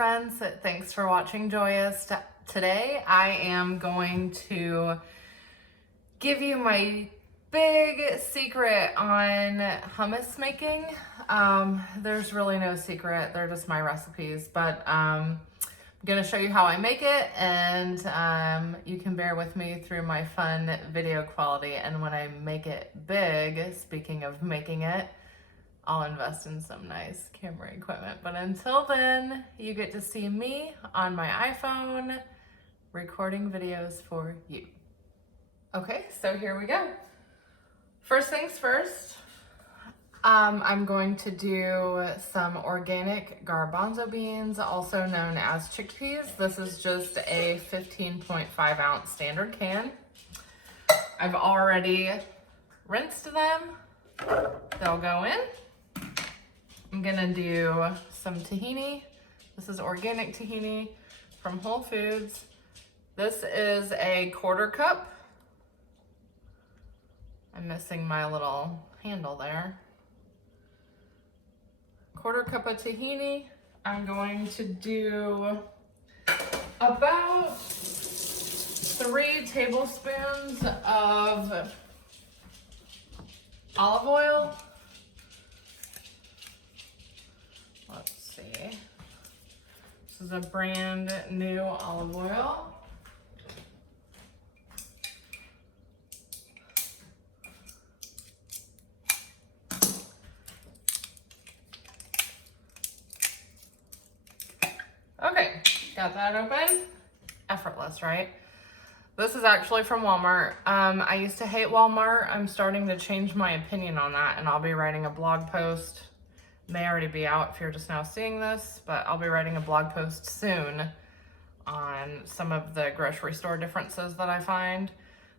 friends, thanks for watching jōy-ist. Today I am going to give you my big secret on hummus making. There's really no secret, they're just my recipes, but I'm gonna show you how I make it, and you can bear with me through my fun video quality. And when I make it big, speaking of making it, I'll invest in some nice camera equipment. But until then, you get to see me on my iPhone recording videos for you. Okay, so here we go. First things first, I'm going to do some organic garbanzo beans, also known as chickpeas. This is just a 15.5 ounce standard can. I've already rinsed them. They'll go in. I'm gonna do some tahini. This is organic tahini from Whole Foods. This is a 1/4 cup. I'm missing my little handle there. 1/4 cup of tahini. I'm going to do about 3 tablespoons of olive oil. Let's see. This is a brand new olive oil. Okay, got that open. Effortless, right? This is actually from Walmart. I used to hate Walmart. I'm starting to change my opinion on that, and I'll be writing a blog post. May already be out if you're just now seeing this, but I'll be writing a blog post soon on some of the grocery store differences that I find.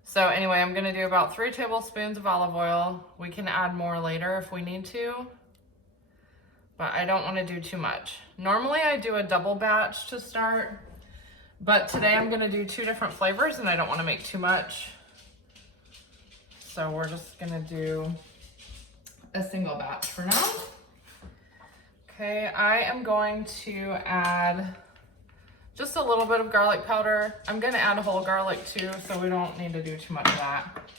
So anyway, I'm gonna do about 3 tablespoons of olive oil. We can add more later if we need to, but I don't wanna do too much. Normally I do a double batch to start, but today I'm gonna do 2 different flavors and I don't wanna make too much. So we're just gonna do a single batch for now. Okay, I am going to add just a little bit of garlic powder. I'm gonna add whole garlic too, so we don't need to do too much of that.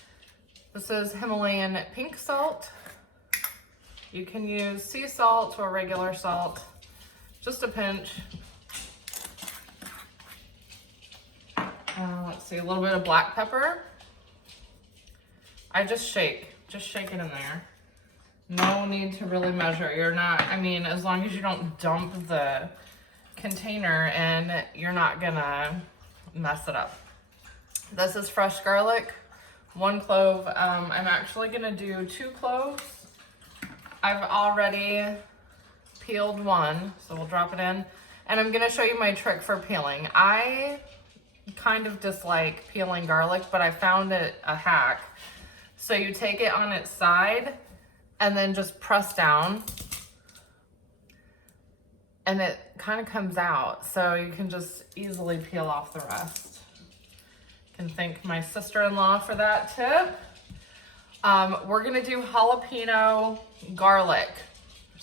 This is Himalayan pink salt. You can use sea salt or regular salt, just a pinch. Let's see, a little bit of black pepper. I just shake it in there. No need to really measure. You're not, I mean, as long as you don't dump the container and you're not gonna mess it up. This is fresh garlic, 1 clove. I'm actually gonna do 2 cloves. I've already peeled 1, so we'll drop it in. And I'm gonna show you my trick for peeling. I kind of dislike peeling garlic, but I found it a hack. So you take it on its side and then just press down, and it kind of comes out, so you can just easily peel off the rest. You can thank my sister-in-law for that tip. We're gonna do jalapeno garlic.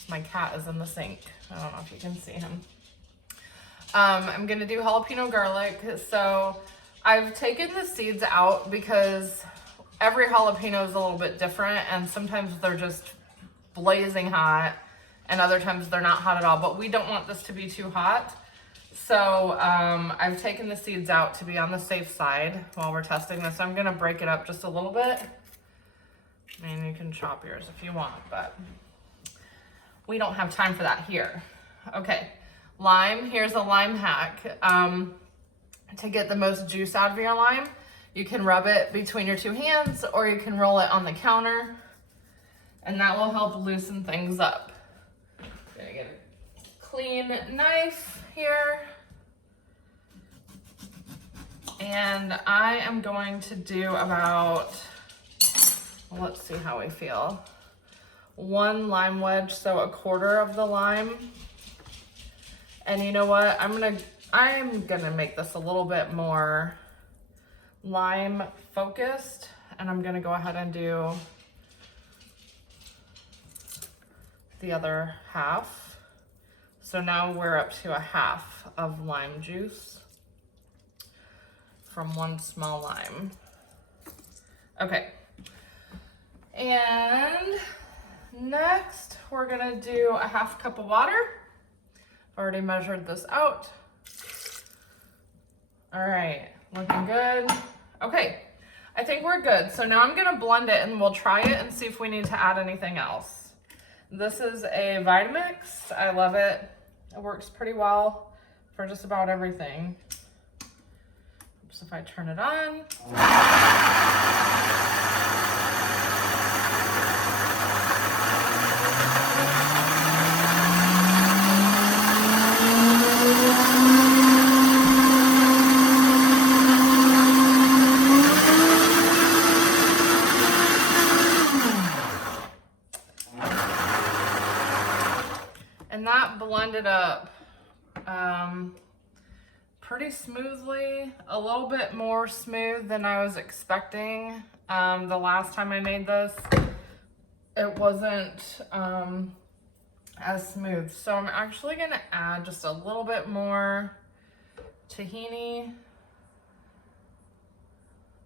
My cat is in the sink. I don't know if you can see him. I'm gonna do jalapeno garlic. So I've taken the seeds out because every jalapeno is a little bit different, and sometimes they're just blazing hot and other times they're not hot at all, but we don't want this to be too hot. So I've taken the seeds out to be on the safe side while we're testing this. I'm gonna break it up just a little bit. I mean, you can chop yours if you want, but we don't have time for that here. Okay, lime, here's a lime hack. To get the most juice out of your lime, you can rub it between your 2 hands, or you can roll it on the counter, and that will help loosen things up. I'm gonna get a clean knife here. And I am going to do about, well, let's see how we feel. 1 lime wedge, so 1/4 of the lime. And you know what? I'm gonna make this a little bit more lime focused, and I'm gonna go ahead and do the other half. So now we're up to a half of lime juice from one small lime. Okay. And next we're gonna do a half cup of water. I've already measured this out. All right, looking good. Okay, I think we're good. So now I'm gonna blend it and we'll try it and see if we need to add anything else. This is a Vitamix. I love it. It works pretty well for just about everything. Oops, if I turn it on. And that blended up pretty smoothly, a little bit more smooth than I was expecting. The last time I made this, it wasn't as smooth. So I'm actually gonna add just a little bit more tahini.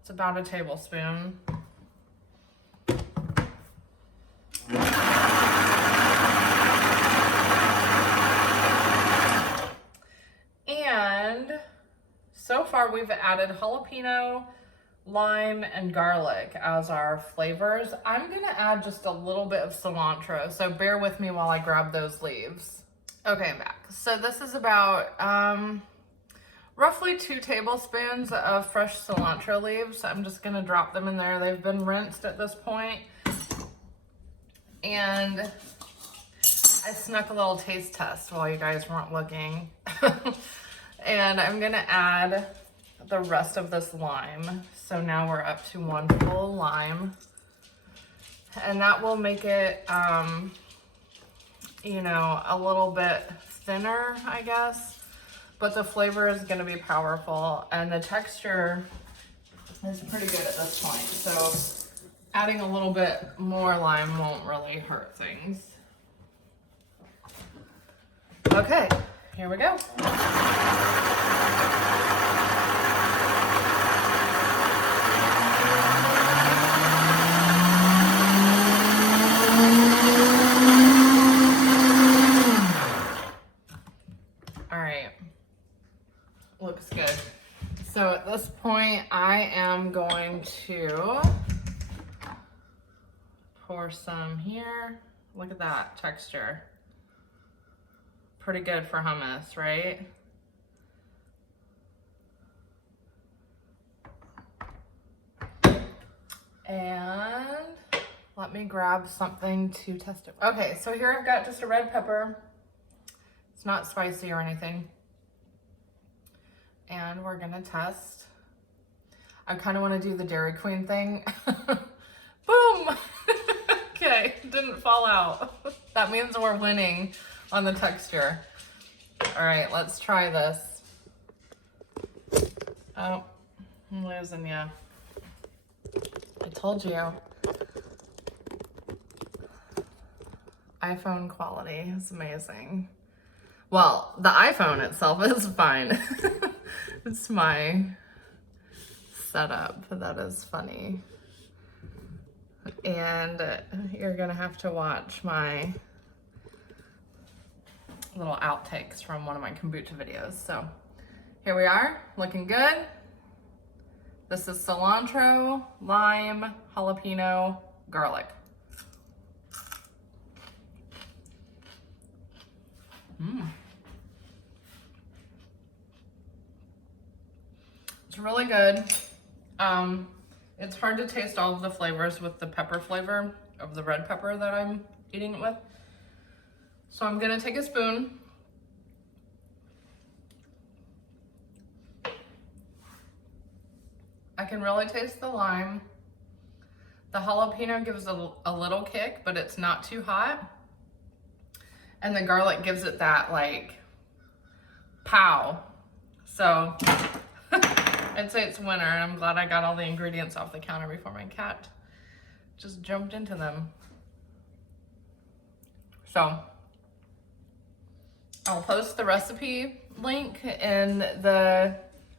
It's about a tablespoon. And so far we've added jalapeno, lime, and garlic as our flavors. I'm gonna add just a little bit of cilantro, so bear with me while I grab those leaves. Okay, I'm back. So this is about roughly 2 tablespoons of fresh cilantro leaves. I'm just gonna drop them in there. They've been rinsed at this point. And I snuck a little taste test while you guys weren't looking. And I'm gonna add the rest of this lime. So now we're up to 1 full lime. And that will make it, you know, a little bit thinner, I guess. But the flavor is gonna be powerful and the texture is pretty good at this point. So adding a little bit more lime won't really hurt things. Okay, here we go. All right, looks good. So at this point, I am going to pour some here. Look at that texture. Pretty good for hummus, right? And let me grab something to test it. Okay, so here I've got just a red pepper. It's not spicy or anything. And we're gonna test. I kind of want to do the Dairy Queen thing. Boom! Okay, didn't fall out. That means we're winning on the texture. All right, let's try this. Oh, I'm losing you. I told you. iPhone quality is amazing. Well, the iPhone itself is fine. It's my setup that is funny. And you're gonna have to watch my little outtakes from one of my kombucha videos. So here we are, looking good. This is cilantro, lime, jalapeno, garlic. It's really good. It's hard to taste all of the flavors with the pepper flavor of the red pepper that I'm eating it with. So I'm gonna take a spoon. I can really taste the lime. The jalapeno gives a little kick, but it's not too hot. And the garlic gives it that like pow. So I'd say it's winner. I'm glad I got all the ingredients off the counter before my cat just jumped into them. So I'll post the recipe link in the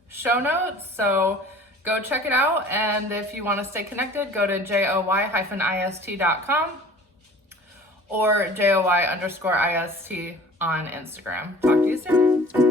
show notes, so go check it out. And if you want to stay connected, go to joy-ist.com or joy_ist on Instagram. Talk to you soon.